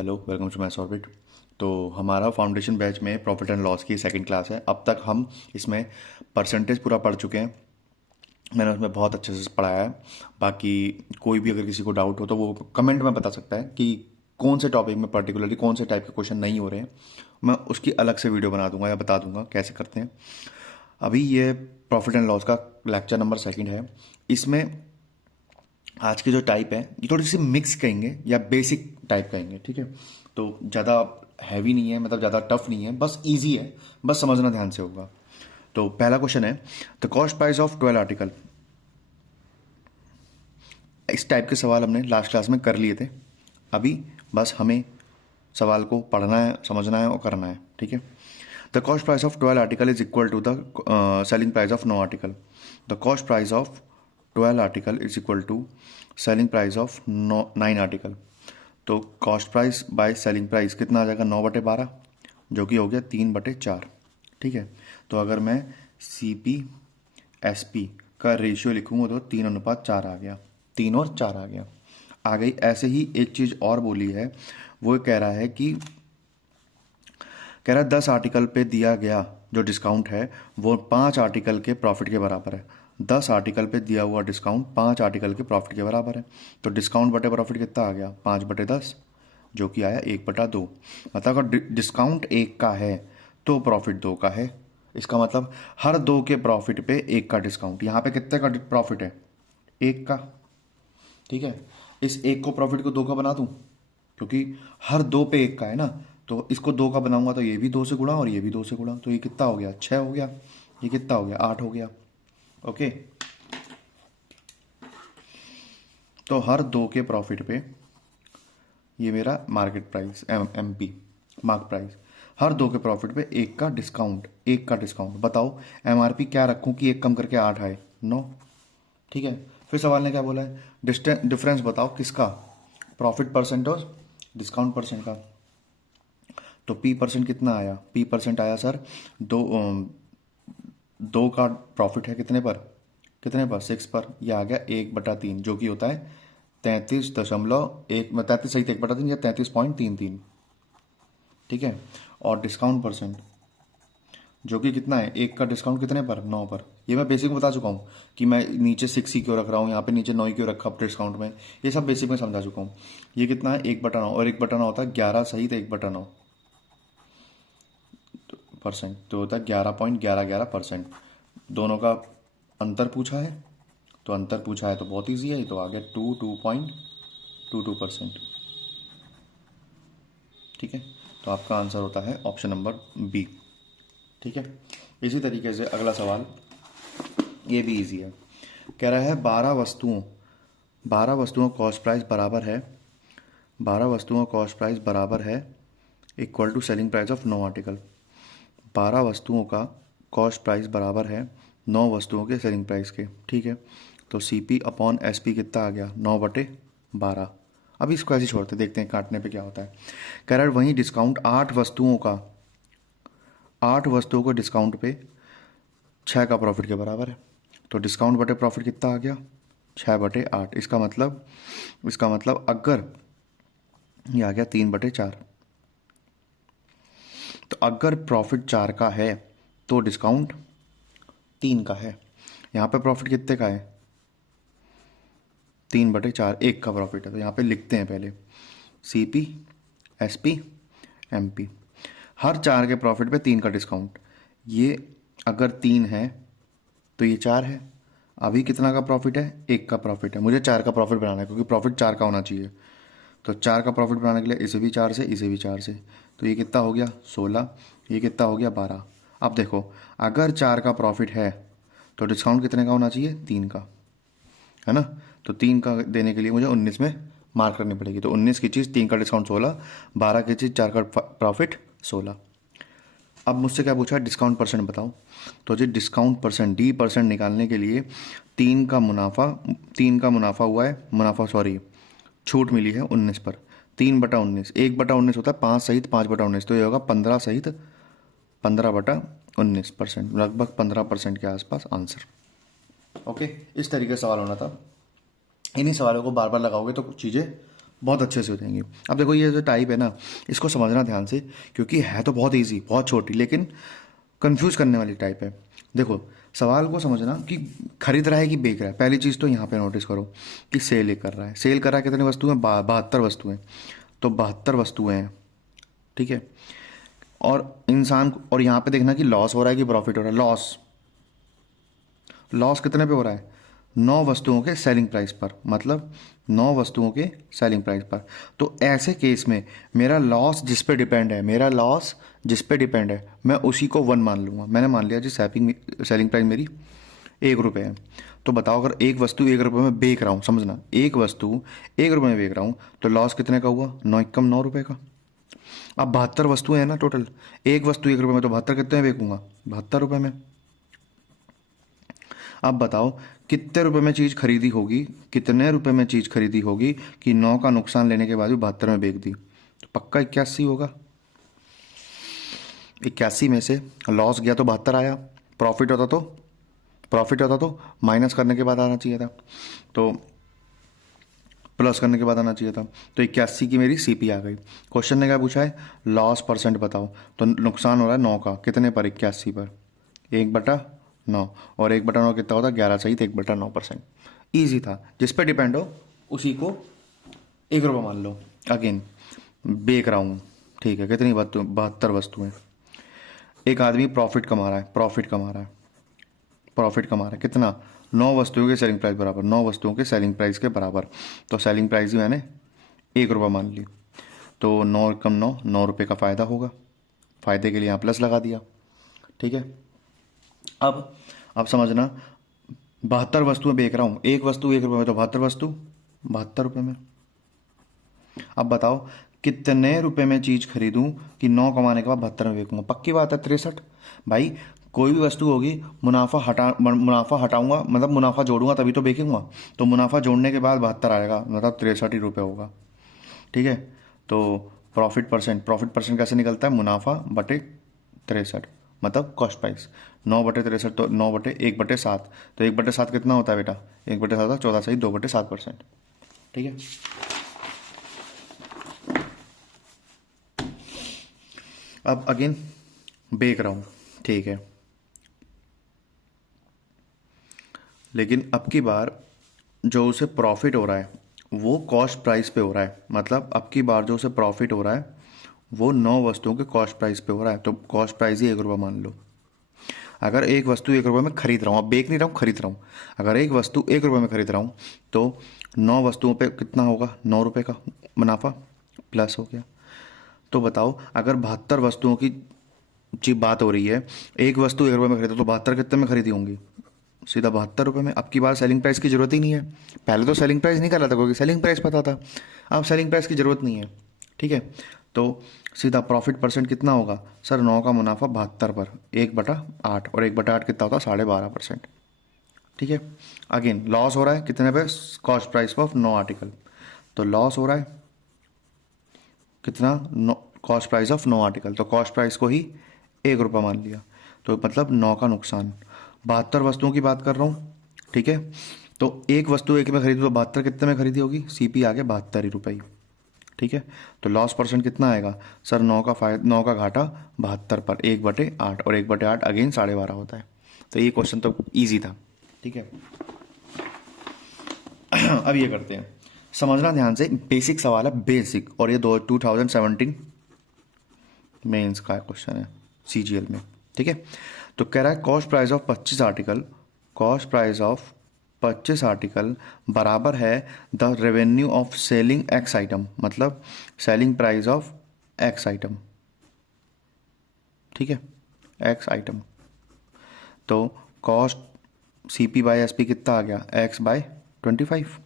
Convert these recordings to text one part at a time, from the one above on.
Hello, welcome to my orbit. तो हमारा foundation batch में प्रॉफिट एंड लॉस की सेकंड क्लास है। अब तक हम इसमें परसेंटेज पूरा पढ़ चुके हैं। मैंने उसमें बहुत अच्छे से पढ़ाया है। बाकी कोई भी अगर किसी को डाउट हो तो वो कमेंट में बता सकता है कि कौन से टॉपिक में पर्टिकुलरली कौन से टाइप के क्वेश्चन नहीं हो रहे हैं। मैं उसकी अलग से वीडियो बना दूंगा या बता दूंगा कैसे करते हैं। अभी ये प्रॉफिट एंड लॉस का लेक्चर नंबर सेकंड है। इसमें आज की जो टाइप है ये थोड़ी सी मिक्स कहेंगे या बेसिक टाइप कहेंगे, ठीक है। तो ज़्यादा हैवी नहीं है, मतलब ज़्यादा टफ नहीं है, बस इजी है, बस समझना ध्यान से होगा। तो पहला क्वेश्चन है, the cost price of 12 article. इस टाइप के सवाल हमने लास्ट क्लास में कर लिए थे। अभी बस हमें सवाल को पढ़ना है, समझना है और करना है, ठीक है। The cost price of 12 article is equal to the selling price of 9 article. The cost price of 12 article is equal to selling price of 9 article. तो cost price by selling price कितना आ जाएगा, 9/12, जो कि हो गया 3/4, ठीक है। तो अगर मैं CP/SP का रेशियो लिखूंगा तो 3:4 आ गया, 3 और 4 आ गया। आ गई। ऐसे ही एक चीज़ और बोली है, वो कह रहा है कि 10 आर्टिकल पे दिया गया जो डिस्काउंट है वो 5 आर्टिकल के प्रॉफिट के बराबर है। 10 आर्टिकल पे दिया हुआ डिस्काउंट 5 आर्टिकल के प्रॉफिट के बराबर है। तो डिस्काउंट बटे प्रॉफिट कितना आ गया, 5/10, जो कि आया 1/2। मतलब अगर डिस्काउंट 1 का है तो प्रॉफिट 2 का है। इसका मतलब हर 2 के प्रॉफिट पे 1 का डिस्काउंट। यहाँ पे कितने का प्रॉफिट है, 1 का, ठीक है। इस 1 को प्रॉफिट को 2 का बना दूं, क्योंकि हर 2 पे 1 का है ना। तो इसको 2 का बनाऊंगा तो ये भी 2 से गुणा और ये भी 2 से गुणा, तो ये कितना हो गया, 6 हो गया। ये कितना हो गया, 8 हो गया। ओके। तो हर 2 के प्रॉफिट पे ये मेरा market price MP mark price, हर 2 के प्रॉफिट पे 1 का डिस्काउंट, 1 का डिस्काउंट। बताओ MRP क्या रखूं कि 1 कम करके 8 आए, 9, ठीक है। फिर सवाल ने क्या बोला है, डिफरेंस बताओ किसका, प्रॉफिट परसेंट और डिस्काउंट परसेंट का। तो P% कितना आया, P% आया सर 2 का प्रॉफिट है कितने पर, 6 पर। यह आ गया 1/3, जो कि होता है 33.1, 33 सही 1/3 या 33.33, ठीक है। और डिस्काउंट परसेंट जो कि कितना है, 1 का डिस्काउंट कितने पर, 9 पर। ये मैं बेसिक में बता चुका हूँ कि मैं नीचे 6 ही क्यों रख रहा हूँ, यहाँ पे नीचे 9 ही क्यों रखा डिस्काउंट में, ये सब बेसिक में समझा चुका हूँ। ये कितना है, 1/9, और 1/9 होता है 11 सहित 1/9 परसेंट, तो होता है 11.11%। दोनों का अंतर पूछा है, तो अंतर पूछा है तो बहुत ईजी है, तो आ गया 2.22%, ठीक है। तो आपका आंसर होता है ऑप्शन नंबर B, ठीक है। इसी तरीके से अगला सवाल, ये भी इजी है। कह रहा है 12 वस्तुओं कॉस्ट प्राइस बराबर है, 12 वस्तुओं कॉस्ट प्राइस बराबर है equal to selling price of 9 article. 12 वस्तुओं का कॉस्ट प्राइस बराबर है 9 वस्तुओं के सेलिंग प्राइस के, ठीक है। तो CP/SP कितना आ गया, 9/12। अब इसको ऐसे छोड़ते, देखते हैं काटने पे क्या होता है। कह रहा है वहीं डिस्काउंट 8 वस्तुओं को डिस्काउंट पे 6 का प्रॉफिट के बराबर है। तो डिस्काउंट बटे प्रॉफिट कितना आ गया, 6/8। इसका मतलब अगर ये आ गया 3/4। तो अगर प्रॉफिट 4 का है तो डिस्काउंट 3 का है। यहाँ पे प्रॉफिट कितने का है, 3/4, 1 का प्रॉफिट है। तो यहाँ पे लिखते हैं पहले CP/SP/MP। हर 4 के प्रॉफिट पे 3 का डिस्काउंट। ये अगर 3 है तो ये 4 है। अभी कितना का प्रॉफिट है, 1 का प्रॉफिट है। मुझे 4 का प्रॉफिट बनाना है क्योंकि प्रॉफिट 4 का होना चाहिए। तो 4 का प्रॉफिट बनाने के लिए इसे भी 4 से, इसे भी 4 से, तो ये कितना हो गया 16, ये कितना हो गया 12। अब देखो, अगर 4 का प्रॉफिट है तो डिस्काउंट कितने का होना चाहिए, 3 का, है ना। तो 3 का देने के लिए मुझे 19 में मार्क करनी पड़ेगी। तो 19 की चीज़, 3 का डिस्काउंट 16, 12 की चीज़, 4 का प्रॉफिट 16। अब मुझसे क्या पूछा, डिस्काउंट परसेंट बताओ। तो जी डिस्काउंट परसेंट, D% निकालने के लिए 3 का मुनाफा हुआ है, छूट मिली है 19 पर। 3/19, 1/19 होता है 5 सहित 5/19, तो ये होगा 15 सहित 15/19%, लगभग 15% के आसपास आंसर। ओके, इस तरीके से सवाल होना था। इन्हीं सवालों को बार बार लगाओगे तो कुछ चीज़ें बहुत अच्छे से हो जाएंगी। अब देखो ये जो टाइप है ना, इसको समझना ध्यान से, क्योंकि है तो बहुत इजी, बहुत छोटी, लेकिन कंफ्यूज करने वाली टाइप है। देखो सवाल को समझना कि खरीद रहा है कि बेच रहा है। पहली चीज़ तो यहाँ पे नोटिस करो कि सेल ही कर रहा है। सेल कर रहा है, कितनी वस्तुएं? 72 वस्तुएं। तो 72 वस्तुएं हैं, ठीक है। और इंसान और यहाँ पे देखना कि लॉस हो रहा है कि प्रॉफिट हो रहा है। लॉस, लॉस कितने पे हो रहा है? 9 वस्तुओं के सेलिंग प्राइस पर, मतलब 9 वस्तुओं के सेलिंग प्राइस पर। तो ऐसे केस में मेरा लॉस जिस पे डिपेंड है, मेरा लॉस जिस पे डिपेंड है, मैं उसी को 1 मान लूँगा। मैंने मान लिया जी सेलिंग प्राइस मेरी 1 रुपये है। तो बताओ अगर एक वस्तु 1 रुपये में बेच रहा हूँ, समझना, एक वस्तु 1 रुपये में बेच रहा हूँ, तो लॉस कितने का हुआ? 9 एकम 9 रुपये का। अब 72 वस्तुएं हैं ना टोटल, एक वस्तु 1 रुपये में, तो 72 कितने में बेचूंगा? 72 रुपये में। अब बताओ कितने रुपए में चीज़ खरीदी होगी, कितने रुपए में चीज़ खरीदी होगी कि 9 का नुकसान लेने के बाद भी 72 में बेच दी? तो पक्का 81 होगा। 81 में से लॉस गया तो 72 आया, प्रॉफिट होता तो माइनस करने के बाद आना चाहिए था, तो प्लस करने के बाद आना चाहिए था। तो 81 की मेरी सीपी आ गई। क्वेश्चन ने क्या पूछा है? लॉस परसेंट बताओ। तो नुकसान हो रहा है 9 का, कितने पर? 81 पर, 1/9। और 1/9 कितना होता है? 11 सही, तो 1/9%। ईजी था, जिस पे डिपेंड हो उसी को 1 रुपये मान लो। अगेन बेच रहा हूँ, ठीक है, कितनी 72 वस्तुएं। एक आदमी प्रॉफिट कमा रहा है कितना? 9 वस्तुओं के सेलिंग प्राइस बराबर, 9 वस्तुओं के सेलिंग प्राइस के बराबर। तो सेलिंग प्राइस ही मैंने 1 रुपये मान ली। तो 9 कम 9, 9 रुपये का फ़ायदा होगा। फ़ायदे के लिए यहाँ प्लस लगा दिया, ठीक है। अब समझना, 72 वस्तुएं बेच रहा हूँ, एक वस्तु 1 रुपये में, तो 72 वस्तु 72 रुपये में। अब बताओ कितने रुपए में चीज़ खरीदूं कि 9 कमाने के बाद 72 में बेचूंगा? पक्की बात है 63। भाई कोई भी वस्तु होगी, मुनाफा हटाऊंगा, मतलब मुनाफा जोड़ूंगा तभी तो बेचूंगा। तो मुनाफा जोड़ने के बाद 72 आएगा, मतलब 63 ही रुपये होगा, ठीक है। तो प्रॉफिट परसेंट कैसे निकलता है? मुनाफा बटे 63, मतलब कॉस्ट प्राइस। 9/63, तो 9/1/7, तो 1/7 कितना होता है बेटा? 1/7 होता है 14 सही, 2/7%, ठीक है। अब अगेन बेच रहा हूँ, ठीक है, लेकिन अब की बार जो उसे प्रॉफिट हो रहा है वो कॉस्ट प्राइस पे हो रहा है। मतलब अब की बार जो उसे प्रॉफिट हो रहा है वो 9 वस्तुओं के कॉस्ट प्राइस पे हो रहा है, तो कॉस्ट प्राइस ही 1 रुपये मान लो। अगर एक वस्तु 1 रुपये में खरीद रहा हूँ, अब बेच नहीं रहा हूँ, खरीद रहा हूँ। अगर एक वस्तु 1 रुपये में खरीद रहा हूँ तो 9 वस्तुओं पे कितना होगा? 9 रुपये का मुनाफा प्लस हो गया। तो बताओ अगर 72 वस्तुओं की जी बात हो रही है, एक वस्तु 1 रुपये में खरीदो, तो 72 कितने में खरीदी होंगी? सीधा 72 रुपये में। अब की बार सेलिंग प्राइस की जरूरत ही नहीं है। पहले तो सेलिंग प्राइस नहीं कर रहा था क्योंकि सेलिंग प्राइस पता था, अब सेलिंग प्राइस की जरूरत नहीं है, ठीक है। तो सीधा प्रॉफिट परसेंट कितना होगा? सर 9 का मुनाफा 72 पर 1/8, और 1/8 कितना होता है? 12.5%, ठीक है। अगेन लॉस हो रहा है कितने पे? Cost price of 9 article. तो लॉस हो रहा है कितना? कॉस्ट प्राइस ऑफ 9 आर्टिकल, तो कॉस्ट प्राइस को ही 1 रुपये मान लिया, तो मतलब 9 का नुकसान। 72 वस्तुओं की बात कर रहा हूँ, ठीक है। तो एक वस्तु 1 में खरीदी तो 72 कितने में खरीदी होगी? सीपी आ गया 72 ही रुपये, ठीक है। तो लॉस परसेंट कितना आएगा? सर 9 का घाटा 72 पर 1/8, और 1/8 अगेन 12.5 होता है। तो ये क्वेश्चन तो ईजी था, ठीक है। अब ये करते हैं, समझना ध्यान से, बेसिक सवाल है, बेसिक, और ये 2017 मेंस का क्वेश्चन है सीजीएल में, ठीक है। तो कह रहा है कॉस्ट प्राइस ऑफ 25 आर्टिकल बराबर है the revenue of selling X item, मतलब selling price of X item, ठीक है, एक्स आइटम। तो कॉस्ट सीपी बाई एसपी कितना आ गया? x/25।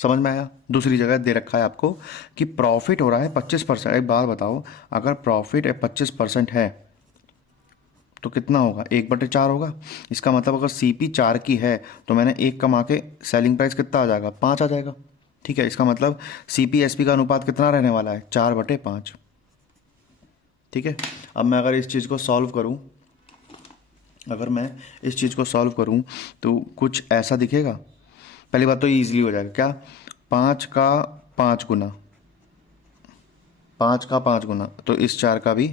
समझ में आया? दूसरी जगह दे रखा है आपको कि प्रॉफिट हो रहा है 25%। एक बात बताओ, अगर प्रॉफिट 25% है तो कितना होगा? 1/4 होगा। इसका मतलब अगर सीपी 4 की है तो मैंने 1 कमा के सेलिंग प्राइस कितना आ जाएगा? 5 आ जाएगा, ठीक है। इसका मतलब सीपी एसपी का अनुपात कितना रहने वाला है? 4/5, ठीक है। अब मैं अगर इस चीज़ को सॉल्व करूं, तो कुछ ऐसा दिखेगा। पहली बात तो ईजिली हो जाएगा, क्या? 5 का 5 गुना, 5 का 5 गुना, तो इस 4 का भी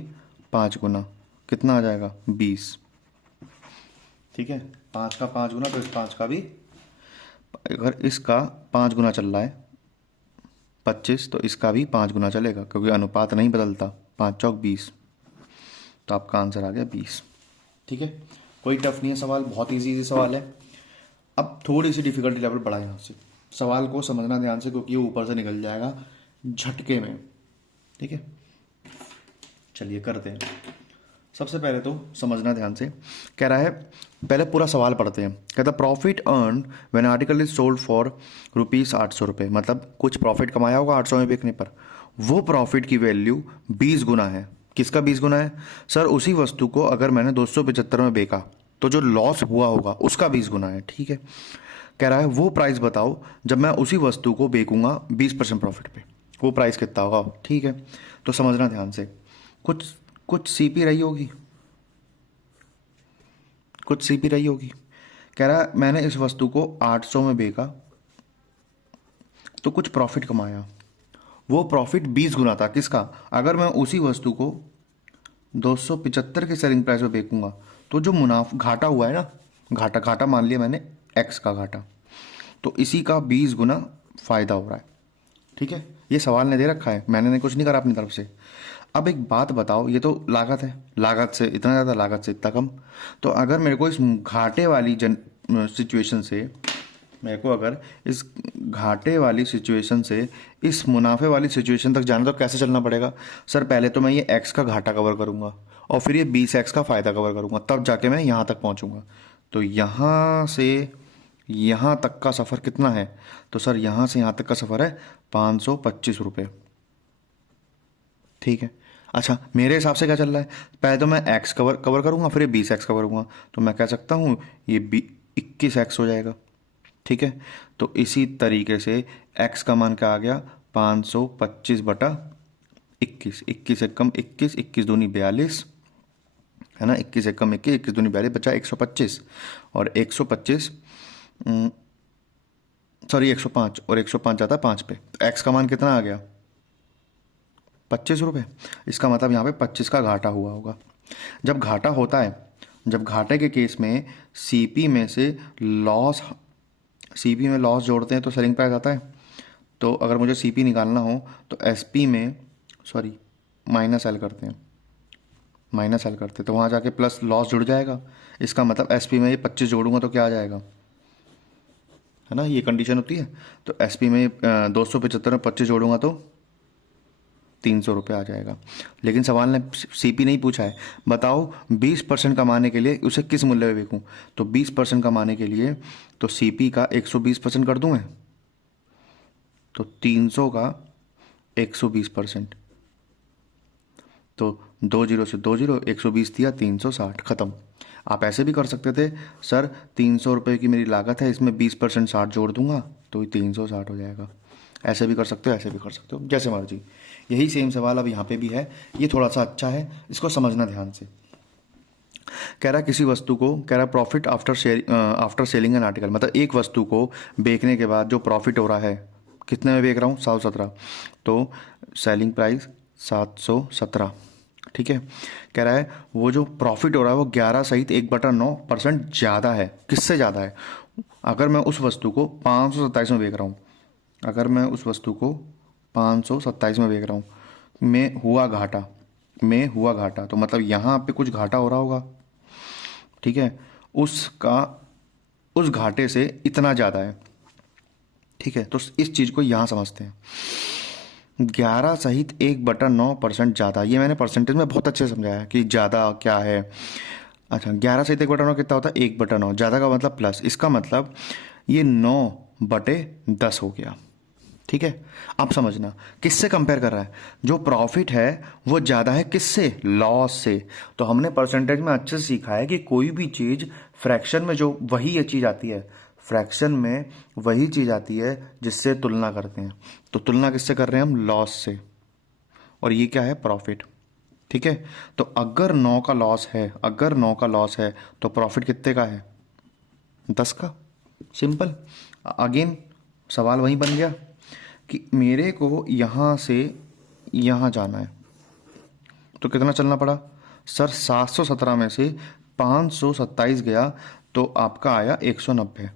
5 गुना, कितना आ जाएगा 20। ठीक है, 5 का 5 गुना, तो इस 5 का भी, अगर इसका 5 गुना चल रहा है 25, तो इसका भी 5 गुना चलेगा, क्योंकि अनुपात नहीं बदलता। 5 चौक 20, तो आपका आंसर आ गया 20। ठीक है, कोई टफ नहीं है सवाल, बहुत इजी सवाल है। अब थोड़ी सी डिफिकल्टी लेवल बढ़ा यहाँ से, सवाल को समझना ध्यान से, क्योंकि ये ऊपर से निकल जाएगा झटके में। ठीक है, चलिए करते हैं। सबसे पहले तो समझना ध्यान से, कह रहा है, पहले पूरा सवाल पढ़ते हैं। कहता profit earn when article is sold for ₹800, मतलब कुछ प्रॉफिट कमाया होगा 800 में बेचने पर, वो प्रॉफिट की वैल्यू 20 गुना है। किसका 20 गुना है सर? उसी वस्तु को अगर मैंने 275 में बेचा तो जो लॉस हुआ होगा उसका 20 गुना है। ठीक है, कह रहा है वो प्राइस बताओ जब मैं उसी वस्तु को बेचूंगा 20% प्रॉफिट पे, वो प्राइस कितना होगा। ठीक है, तो समझना ध्यान से, कुछ कुछ सीपी रही होगी, कुछ सीपी रही होगी। कह रहा है मैंने इस वस्तु को 800 में बेचा तो कुछ प्रॉफिट कमाया, वो प्रॉफिट 20 गुना था। किसका? अगर मैं उसी वस्तु को 275 के सेलिंग प्राइस पे बेचूंगा तो जो मुनाफा घाटा हुआ है ना, घाटा घाटा मान लिया मैंने एक्स का घाटा, तो इसी का 20 गुना फायदा हो रहा है। ठीक है, ये सवाल ने दे रखा है, मैंने कुछ नहीं करा अपनी तरफ से। अब एक बात बताओ, ये तो लागत है, लागत से इतना ज़्यादा, लागत से इतना कम, तो अगर मेरे को इस घाटे वाली सिचुएशन से, मेरे को अगर इस घाटे वाली सिचुएशन से इस मुनाफे वाली सिचुएशन तक जाना तो कैसे चलना पड़ेगा सर? पहले तो मैं ये एक्स का घाटा कवर करूँगा और फिर ये 20x का फ़ायदा कवर करूँगा, तब जाके मैं यहाँ तक पहुँचूँगा। तो यहाँ से यहाँ तक का सफ़र कितना है? तो सर यहाँ से यहाँ तक का सफ़र है 525 रुपये। ठीक है, अच्छा मेरे हिसाब से क्या चल रहा है, पहले तो मैं एक्स कवर करूँगा, फिर ये 20x कवर करूँगा, तो मैं कह सकता हूँ ये 21x हो जाएगा। ठीक है, तो इसी तरीके से x का मान क्या आ गया, 525 बटा 21, 21 एक कम 21, 21 दूनी 42 है ना, 21 एक कम 21, 21 दूनी 42, बचा 125, और 125 सॉरी 105, और 105 जाता है 5 पे, तो x का मान कितना आ गया, 25 रुपये। इसका मतलब यहाँ पे 25 का घाटा हुआ होगा। जब घाटा होता है, जब घाटे के केस में सीपी में से लॉस, सीपी में लॉस जोड़ते हैं तो सेलिंग प्राइस आता है। तो अगर मुझे सीपी निकालना हो तो एसपी में सॉरी माइनस एल करते हैं, माइनस एल करते हैं, तो वहाँ जाके प्लस लॉस जुड़ जाएगा। इसका मतलब एसपी में ये 25 जोड़ूंगा तो क्या आ जाएगा, है ना, ये कंडीशन होती है। तो एसपी में 275 में 25 जोड़ूंगा तो 300 रुपये आ जाएगा। लेकिन सवाल ने सीपी नहीं पूछा है, बताओ 20% कमाने के लिए उसे किस मूल्य में बेचूं। तो 20% कमाने के लिए तो सीपी का 120% कर दूं मैं, तो 300 का 120%, तो 2 जीरो से 2 जीरो, 120 दिया 360, ख़त्म। आप ऐसे भी कर सकते थे सर, 300 रुपये की मेरी लागत है, इसमें 20% 60 जोड़ दूंगा तो 360 हो जाएगा। ऐसे भी कर सकते हो, ऐसे भी कर सकते हो, जैसे मर्जी। यही सेम सवाल अब यहाँ पे भी है, ये थोड़ा सा अच्छा है, इसको समझना ध्यान से। कह रहा है किसी वस्तु को, कह रहा है profit after selling an article, मतलब एक वस्तु को बेचने के बाद जो प्रॉफिट हो रहा है, कितने में बेच रहा हूँ, 717, तो सेलिंग प्राइस 717। ठीक है, कह रहा है वो जो प्रॉफिट हो रहा है वो 11 सहित 1/9% ज़्यादा है। किससे ज़्यादा है? अगर मैं उस वस्तु को 527 में बेच रहा हूँ, अगर मैं उस वस्तु को 527 में बेच रहा हूँ, में हुआ घाटा, में हुआ घाटा, तो मतलब यहाँ पे कुछ घाटा हो रहा होगा। ठीक है, उसका उस घाटे से इतना ज़्यादा है। ठीक है, तो इस चीज़ को यहाँ समझते हैं, 11 सहित 1/9% ज़्यादा, ये मैंने परसेंटेज में बहुत अच्छे से समझाया कि ज़्यादा क्या है। अच्छा 11 सहित 1/9 कितना होता है, 1/9, ज़्यादा का मतलब प्लस, इसका मतलब ये 9/10 हो गया। ठीक है, अब समझना किससे कंपेयर कर रहा है, जो प्रॉफिट है वो ज़्यादा है किससे, लॉस से। तो हमने परसेंटेज में अच्छे से सीखा है कि कोई भी चीज़ फ्रैक्शन में जो वही ये चीज़ आती है, फ्रैक्शन में वही चीज़ आती है जिससे तुलना करते हैं। तो तुलना किससे कर रहे हैं हम, लॉस से, और ये क्या है, प्रॉफिट। ठीक है, तो अगर 9 का लॉस है, अगर 9 का लॉस है तो प्रॉफिट कितने का है, 10 का। सिंपल, अगेन सवाल वहीं बन गया। कि मेरे को यहाँ से यहाँ जाना है, तो कितना चलना पड़ा सर? 717 में से 527 गया तो आपका आया 190।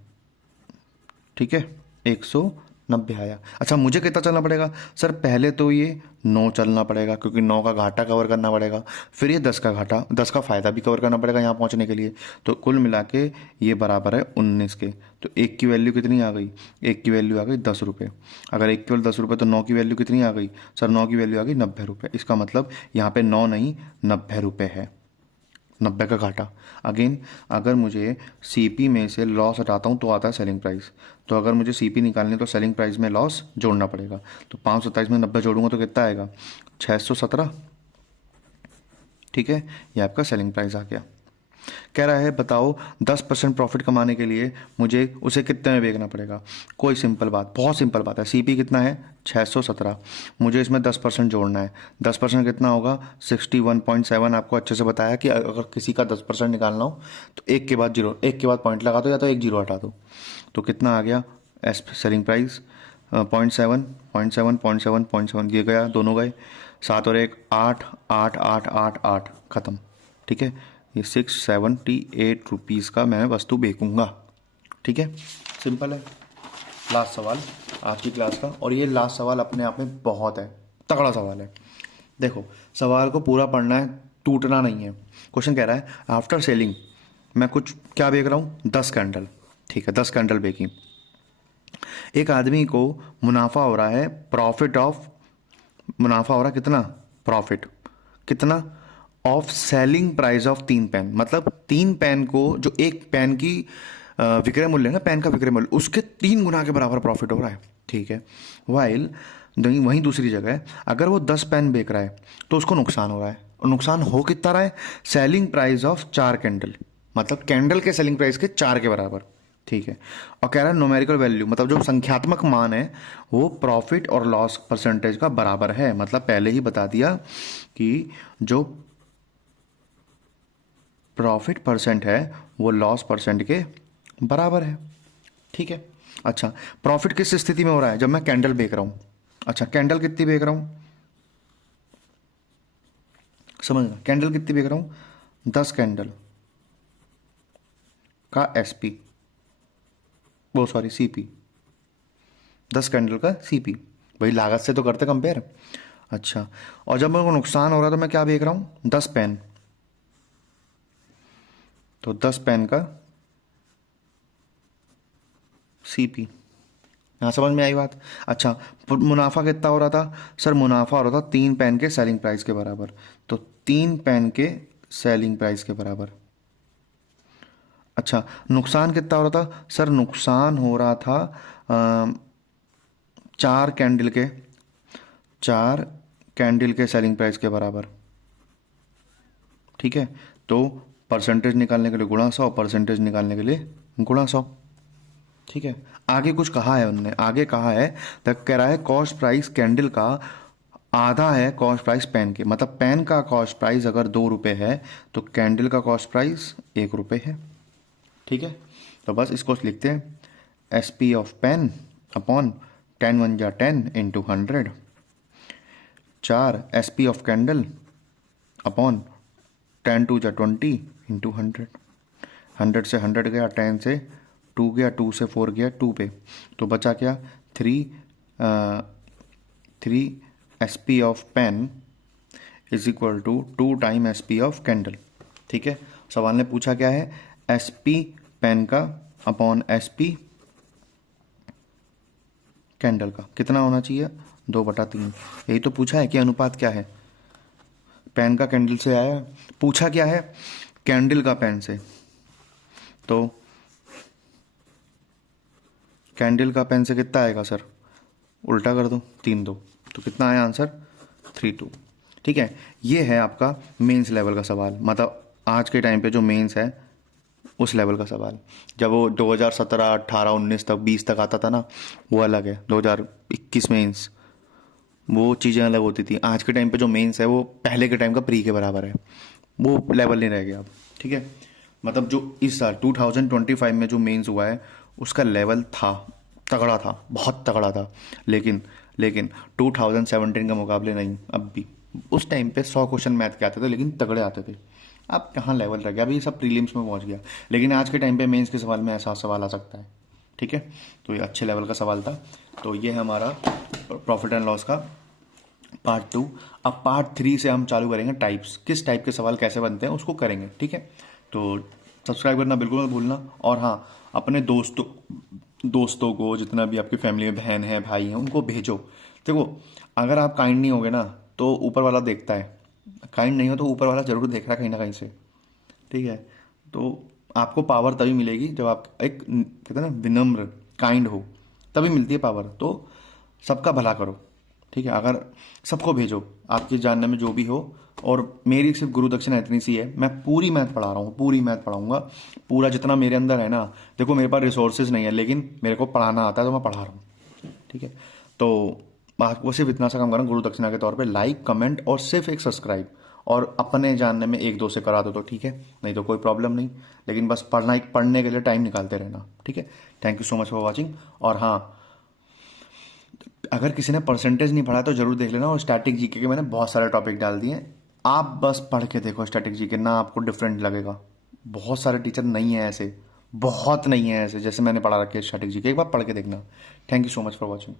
ठीक है, 190 आया। अच्छा, मुझे कितना चलना पड़ेगा सर? पहले तो ये 9 चलना पड़ेगा क्योंकि 9 का घाटा कवर करना पड़ेगा, फिर ये 10 का घाटा, 10 का फ़ायदा भी कवर करना पड़ेगा यहाँ पहुँचने के लिए। तो कुल मिला के ये बराबर है 19 के। तो एक की वैल्यू कितनी आ गई? एक की वैल्यू आ गई 10 रुपये। अगर एक की वैल्यू 10 रुपये तो 9 की वैल्यू कितनी आ गई सर? 9 की वैल्यू आ गई 90 रुपये। इसका मतलब यहाँ पे 9 नहीं 90 रुपये है, 90 का घाटा। अगेन अगर मुझे सीपी में से लॉस हटाता हूँ तो आता है सेलिंग प्राइस। तो अगर मुझे सीपी निकालनी है तो सेलिंग प्राइस में लॉस जोड़ना पड़ेगा। तो 527 में 90 जोड़ूंगा तो कितना आएगा? 617। ठीक है, ये आपका सेलिंग प्राइस आ गया। कह रहा है बताओ 10% प्रॉफिट कमाने के लिए मुझे उसे कितने में बेचना पड़ेगा। कोई सिंपल बात, बहुत सिंपल बात है। सीपी कितना है? 617। मुझे इसमें 10% जोड़ना है। 10% कितना होगा? 61.7। आपको अच्छे से बताया कि अगर किसी का 10% निकालना हो तो एक के बाद जीरो, एक के बाद पॉइंट लगा दो या तो एक जीरो हटा दो। तो कितना आ गया एस सेलिंग प्राइस? 0.7 0.7 0.7 0.7 ये गया, दोनों गए। 7 और 1 8 8 8 8 8 ख़त्म। ठीक है, ये 678 रुपीज़ का मैं वस्तु बेचूंगा। ठीक है, सिंपल है। लास्ट सवाल आज की क्लास का, और ये लास्ट सवाल अपने आप में बहुत है, तगड़ा सवाल है। देखो, सवाल को पूरा पढ़ना है, टूटना नहीं है। क्वेश्चन कह रहा है आफ्टर सेलिंग मैं कुछ क्या बेच रहा हूँ? 10 कैंडल। ठीक है, 10 कैंडल बेची। एक आदमी को मुनाफा हो रहा है, प्रॉफिट ऑफ, मुनाफा हो रहा है कितना? प्रॉफिट कितना? Of selling price of 3 pen. मतलब 3 पेन को, जो एक पेन की विक्रय मूल्य है ना, पेन का विक्रय मूल्य, उसके 3 गुना के बराबर प्रॉफिट हो रहा है। ठीक है, वाइल वहीं दूसरी जगह अगर वो 10 पेन बेच रहा है तो उसको नुकसान हो रहा है। और नुकसान हो कितना रहा है? सेलिंग प्राइस ऑफ 4 कैंडल, मतलब कैंडल के सेलिंग प्राइस के 4 के बराबर। ठीक है, और कह रहा है न्यूमेरिकल वैल्यू, मतलब जो संख्यात्मक मान है वो प्रॉफिट और लॉस परसेंटेज का बराबर है। मतलब पहले ही बता दिया कि जो प्रॉफिट परसेंट है वो लॉस परसेंट के बराबर है। ठीक है, अच्छा प्रॉफिट किस स्थिति में हो रहा है? जब मैं कैंडल बेच रहा हूँ। अच्छा, कैंडल कितनी बेच रहा हूँ? समझना, कैंडल कितनी बेच रहा हूँ? 10 कैंडल का एसपी, वो सॉरी सीपी, 10 कैंडल का सीपी। भाई लागत से तो करते कंपेयर। अच्छा, और जब मेरे को नुकसान हो रहा है तो मैं क्या बेच रहा हूँ? 10 पेन। तो 10 पेन का सीपी। यहाँ समझ में आई बात? अच्छा, मुनाफा कितना हो रहा था सर? मुनाफा हो रहा था 3 पेन के सेलिंग प्राइस के बराबर। तो 3 पेन के सेलिंग प्राइस के बराबर। अच्छा, नुकसान कितना हो रहा था सर? नुकसान हो रहा था 4 कैंडल के, 4 कैंडल के सेलिंग प्राइस के बराबर। ठीक है, तो परसेंटेज निकालने के लिए गुणा 100, परसेंटेज निकालने के लिए गुणा 100। ठीक है, आगे कुछ कहा है उनने, आगे कहा है तक कह रहा है कॉस्ट प्राइस कैंडल का आधा है कॉस्ट प्राइस पेन के। मतलब पेन का कॉस्ट प्राइस अगर 2 रुपये है तो कैंडल का कॉस्ट प्राइस 1 रुपये है। ठीक है, तो बस इसको लिखते हैं S P of pen upon 10 1 जा 10 into 100, 4 S P of candle upon 10 2 जा 20 इंटू 100। 100 से 100 गया, 10 से 2 गया, 2 से 4 गया 2 पे, तो बचा क्या? 3 S P of pen is equal to 2 time S P of candle. ठीक है, सवाल ने पूछा क्या है? एस पी पेन का अपॉन एस पी कैंडल का कितना होना चाहिए? 2/3। यही तो पूछा है कि अनुपात क्या है। पेन का कैंडल से आया, पूछा क्या है? कैंडल का पेन से। तो कैंडल का पेन से कितना आएगा सर? उल्टा कर दो, 3 2, तो कितना आया आंसर? 3 2। ठीक है, ये है आपका मेंस लेवल का सवाल, मतलब आज के टाइम पे जो मेंस है उस लेवल का सवाल। जब वो 2017 18 19 तक 20 तक आता था ना, वो अलग है। 2021 मेंस वो चीज़ें अलग होती थी। आज के टाइम पे जो मेंस है वो पहले के टाइम का प्री के बराबर है, वो लेवल नहीं रह गया अब। ठीक है, मतलब जो इस साल 2025 में जो मेंस हुआ है उसका लेवल था तगड़ा था, बहुत तगड़ा था। लेकिन लेकिन 2017 के मुकाबले नहीं, अब भी उस टाइम पे 100 क्वेश्चन मैथ के आते थे, लेकिन तगड़े आते थे। अब कहाँ लेवल रह गया, अभी सब प्रीलिम्स में पहुंच गया। लेकिन आज के टाइम पे मेंस के सवाल में ऐसा सवाल आ सकता है। ठीक है, तो ये अच्छे लेवल का सवाल था। तो ये है हमारा प्रॉफिट एंड लॉस का पार्ट 2। अब पार्ट 3 से हम चालू करेंगे टाइप्स, किस टाइप के सवाल कैसे बनते हैं उसको करेंगे। ठीक है, तो सब्सक्राइब करना बिल्कुल मत भूलना। और हाँ, अपने दोस्तों को, जितना भी आपकी फैमिली में बहन है भाई है, उनको भेजो। देखो, अगर आप काइंड नहीं होगे ना तो ऊपर वाला देखता है, काइंड नहीं हो तो ऊपर वाला जरूर देख रहा है कहीं ना कहीं से। ठीक है, तो आपको पावर तभी मिलेगी जब आप एक कहते हैं ना विनम्र काइंड हो, तभी मिलती है पावर। तो सबका भला करो। ठीक है, अगर सबको भेजो, आपके जानने में जो भी हो। और मेरी सिर्फ गुरु दक्षिणा इतनी सी है, मैं पूरी मैथ पढ़ा रहा हूँ, पूरी मैथ पढ़ाऊंगा, पूरा जितना मेरे अंदर है ना। देखो, मेरे पास रिसोर्सेज नहीं है, लेकिन मेरे को पढ़ाना आता है तो मैं पढ़ा रहा हूँ। ठीक है, तो आपको सिर्फ इतना सा काम करना गुरु दक्षिणा के तौर पे, लाइक कमेंट और सिर्फ एक सब्सक्राइब। और अपने जानने में एक दो से करा दो तो ठीक है, नहीं तो कोई प्रॉब्लम नहीं। लेकिन बस पढ़ने के लिए टाइम निकालते रहना। ठीक है, thank you so much for watching. और हाँ, अगर किसी ने परसेंटेज नहीं पढ़ा तो जरूर देख लेना। और स्टैटिक जीके के मैंने बहुत सारे टॉपिक डाल दिए, आप बस पढ़ के देखो स्टैटिक जीके ना, आपको डिफरेंट लगेगा। बहुत सारे टीचर नहीं है ऐसे, बहुत नहीं है ऐसे जैसे मैंने पढ़ा रखे स्टैटिक जीके, एक बार पढ़ के देखना। Thank you so much for watching.